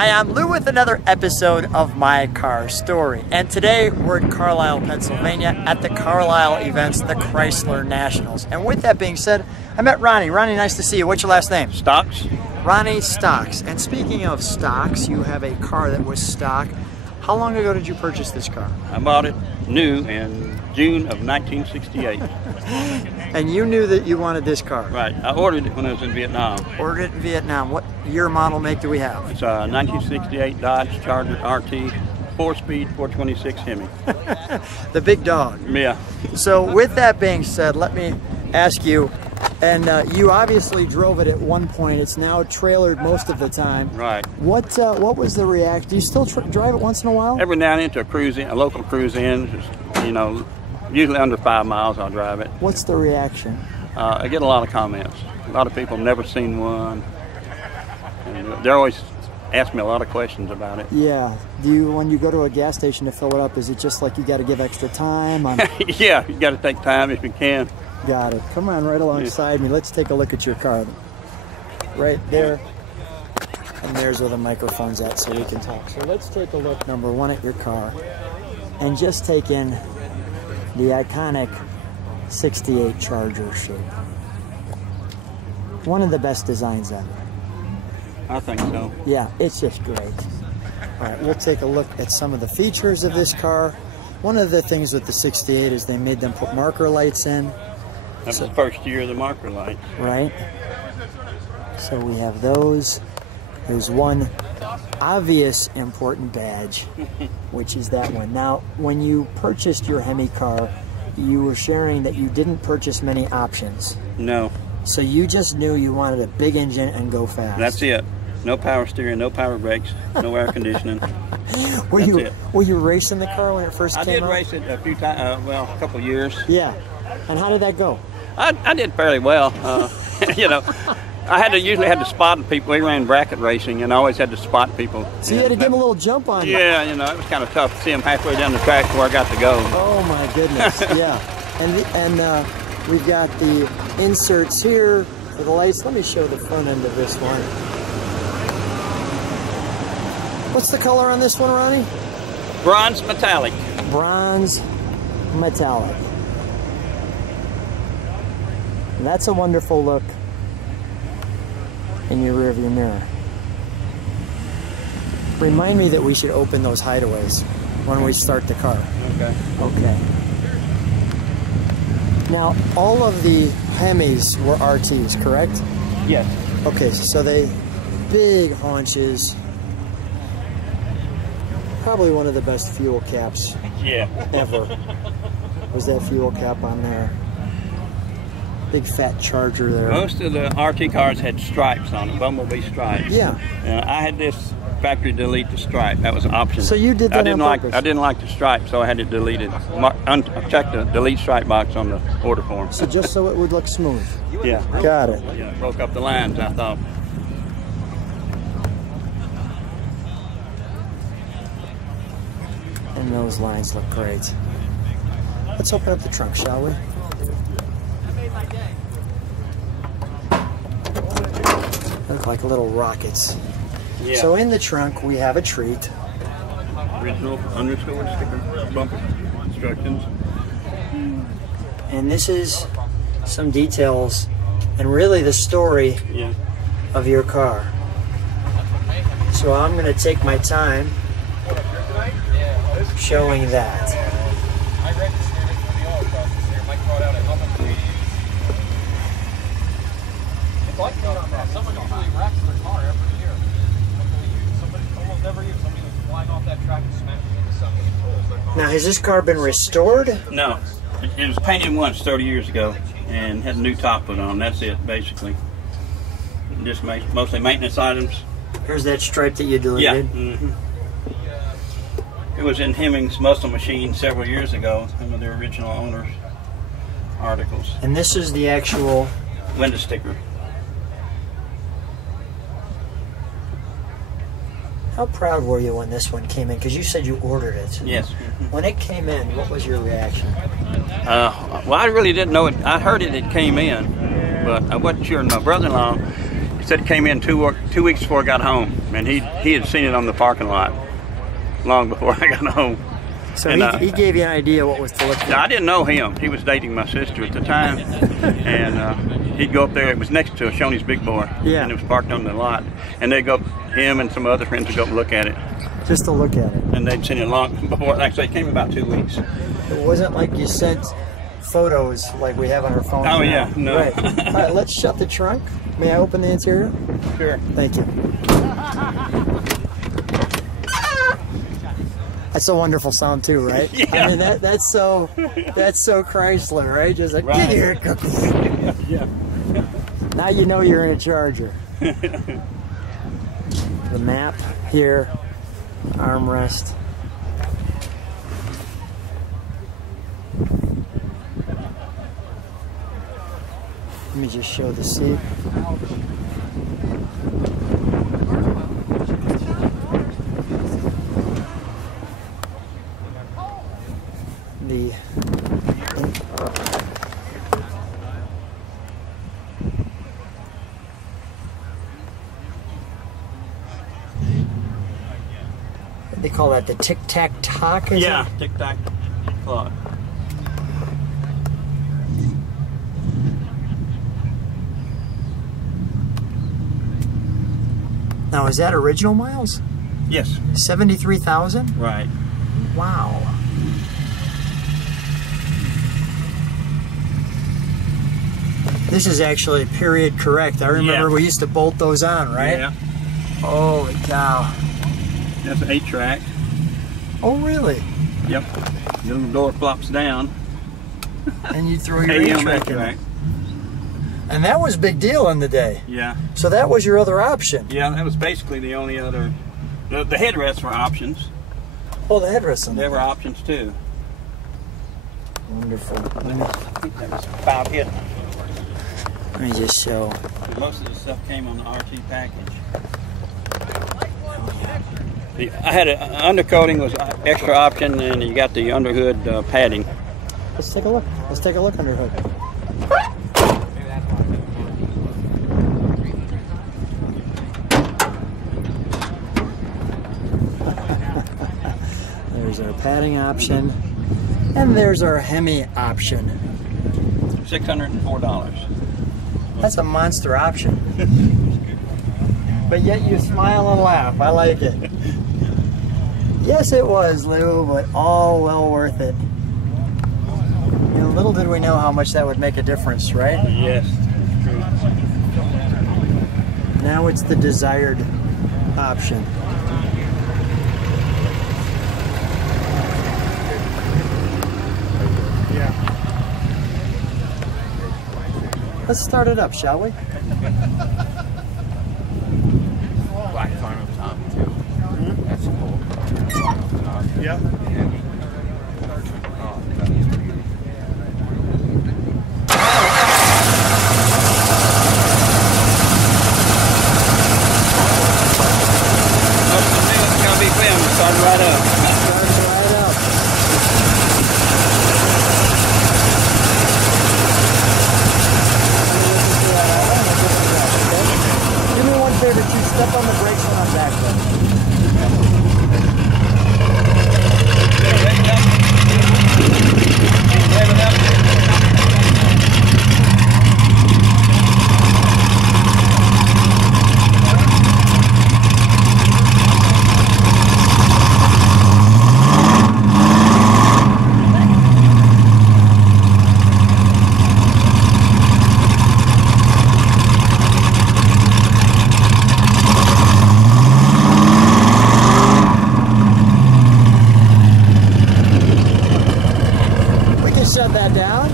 Hi, I'm Lou with another episode of My Car Story. And today we're in Carlisle, Pennsylvania at the Carlisle events, the Chrysler Nationals. And with that being said, I met Ronnie. Ronnie, nice to see you. What's your last name? Stocks. Ronnie Stocks. And speaking of stocks, you have a car that was stock. How long ago did you purchase this car? I bought it new in June of 1968. And you knew that you wanted this car? Right. I ordered it when I was in Vietnam. Ordered it in Vietnam. What year, model, make do we have? It's a 1968 Dodge Charger RT, 4-speed, 426 Hemi. The big dog. Yeah. So with that being said, let me ask you, and you obviously drove it at one point. It's now trailered most of the time. Right. What was the reaction? Do you still drive it once in a while? Every now and then to a local cruise in, just, you know, usually under 5 miles I'll drive it. What's the reaction? I get a lot of comments. A lot of people have never seen one. And they're always ask me a lot of questions about it. Yeah. Do you, when you go to a gas station to fill it up, is it just like you got to give extra time? Yeah, you got to take time if you can. Got it. Come on right alongside me. Let's take a look at your car. Right there. And there's where the microphone's at so we can talk. So let's take a look, number one, at your car. And just take in the iconic 68 Charger shape. One of the best designs ever. I think so. Yeah, it's just great. All right, we'll take a look at some of the features of this car. One of the things with the 68 is they made them put marker lights in. That was the first year of the marker light. Right. So we have those. There's one obvious important badge, which is that one. Now, when you purchased your Hemi car, you were sharing that you didn't purchase many options. No. So you just knew you wanted a big engine and go fast. That's it. No power steering, no power brakes, no air conditioning. Were you racing the car when it first came out? I did race it a few times, well, a couple of years. Yeah. And how did that go? I did fairly well. You know, I usually had to spot people. We ran bracket racing, and I always had to spot people. So you had to give them a little jump on. Yeah, you know, it was kind of tough to see them halfway down the track to where I got to go. Oh my goodness, yeah. And we've got the inserts here for the lights. Let me show the front end of this one. What's the color on this one, Ronnie? Bronze metallic. Bronze metallic. And that's a wonderful look in your rearview mirror. Remind me that we should open those hideaways when we start the car. Okay. Okay. Now, all of the Hemis were RTs, correct? Yes. Okay, so they big haunches. Probably one of the best fuel caps ever. Was that fuel cap on there? Big fat Charger there. Most of the RT cars had stripes on them, bumblebee stripes. Yeah. I had this factory delete the stripe. That was an option. So you did that on purpose? I didn't like the stripe, so I had to delete it. Check the delete stripe box on the order form. So just so it would look smooth. Yeah. Got it. Yeah, broke up the lines, I thought. And those lines look great. Let's open up the trunk, shall we? They look like little rockets. Yeah. So in the trunk we have a treat. Original underscore sticker bumper instructions. And this is some details and really the story of your car. So I'm going to take my time showing that. Someone usually wrecks their car every year. Almost every year, somebody was flying off that track and smashing into something and tolls their car. Now, has this car been restored? No. It was painted once 30 years ago and had a new top put on. That's it, basically. Just mostly maintenance items. Here's that stripe that you deleted. Yeah. Mm-hmm. It was in Hemming's muscle machine several years ago, some of their original owners' articles. And this is the actual window sticker. How proud were you when this one came in? Because you said you ordered it. Yes. When it came in, what was your reaction? Well, I really didn't know it. I heard it came in, but I wasn't sure. My brother-in-law said it came in 2 weeks before I got home, and he had seen it on the parking lot long before I got home. So and, he gave you an idea what was to look for. I didn't know him. He was dating my sister at the time, and he'd go up there. It was next to a Shoney's Big Boy, yeah. And it was parked on the lot. And they'd go, him and some other friends would go up and look at it. Just to look at it. And they'd seen it long before. Actually, it came about 2 weeks. It wasn't like you sent photos like we have on our phones. Oh, now. yeah, no. Right. All right, let's shut the trunk. May I open the interior? Sure. Thank you. That's a wonderful sound too, right? Yeah. I mean that's so Chrysler, right? Just like, right. Get here, cookies. Yeah. Now you know you're in a Charger. The map here, armrest. Let me just show the seat. They call that the tic-tac-tock, is Yeah, it? tic-tac clock. Now, is that original miles? Yes. 73,000? Right. Wow. This is actually period correct. I remember we used to bolt those on, right? Yeah. Holy cow. That's an 8-track. Oh, really? Yep. The little door flops down. And you throw your AM 8-track in. 8-track. And that was a big deal in the day. Yeah. So that was your other option. Yeah, that was basically the only other. The headrests were options. Oh, the headrests on They there. were options too. Wonderful. I think that was about it. Let me just show. Most of the stuff came on the RT package. I had an undercoating was extra option, and you got the underhood padding. Let's take a look. Let's take a look under hood. There's our padding option, and there's our Hemi option. $604. That's a monster option. But yet you smile and laugh. I like it. Yes, it was, Lou, but all well worth it. You know, little did we know how much that would make a difference, right? Yes, true. Now it's the desired option. Let's start it up, shall we? Black phone on top too. That's cool. Yeah. Most of the things are going to be filmed. Starting right up. Starts right up. Do me one favor, too. Step on the brakes when I'm back there. We can shut that down.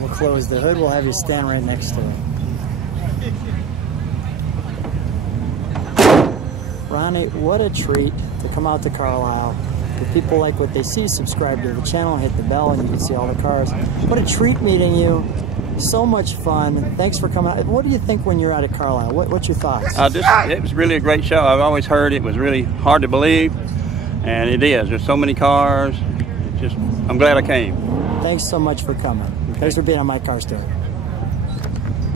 We'll close the hood. We'll have you stand right next to it. Ronnie, what a treat to come out to Carlisle. If people like what they see, subscribe to the channel, hit the bell, and you can see all the cars. What a treat meeting you. So much fun. Thanks for coming out. What do you think when you're out at Carlisle? What's your thoughts? It was really a great show. I've always heard it was really hard to believe, and it is. There's so many cars. I'm glad I came. Thanks so much for coming. Thanks for being on My Car Story.